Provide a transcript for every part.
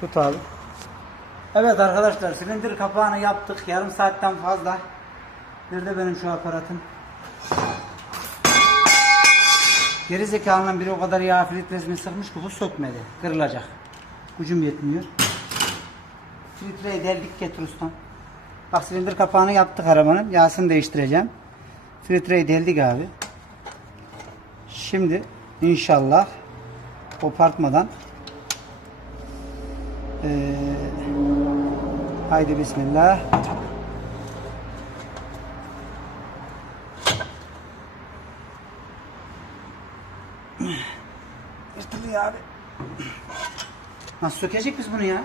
Tut abi. Evet arkadaşlar silindir kapağını yaptık. Yarım saatten fazla. Nerede benim şu aparatım? Geri zekalının biri o kadar yağ filtresini sıkmış ki bu sökmedi. Kırılacak. Gücüm yetmiyor. Filtreyi deldik getir ustam. Bak silindir kapağını yaptık arabanın. Yağsını değiştireceğim. Filtreyi deldik abi. Şimdi inşallah kopartmadan eee haydi bismillah. Yırtılıyor abi. Nasıl sökecek biz bunu ya?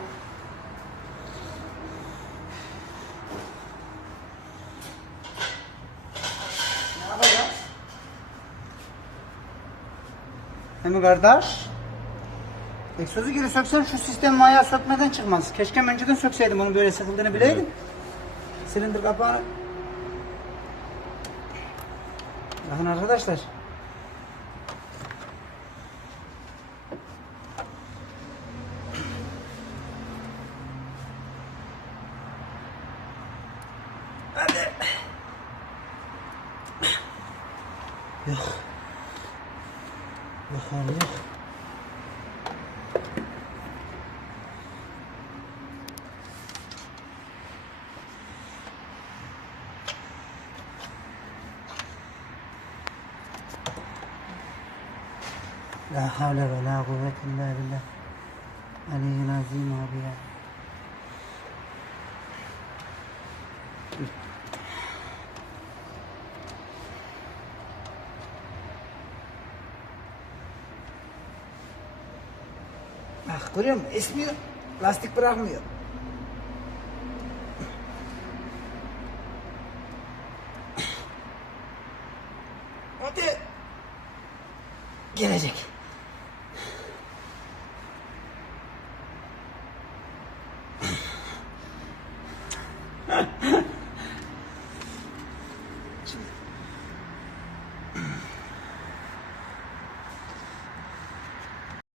Ne yapacağız? Hem kardeş. Egzozu geri söksen şu sistem maya sökmeden çıkmaz. Keşke önceden sökseydim onun böyle sıkıldığını bileydim. Silindir kapağını. Bakın arkadaşlar. Hadi. Yok. Yok abi yok. La havle ve la kuvvete illa billah. Aliyyil azim abi ya. Bak görüyor musun? Esmiyor. Lastik bırakmıyor. Hadi. Gelecek.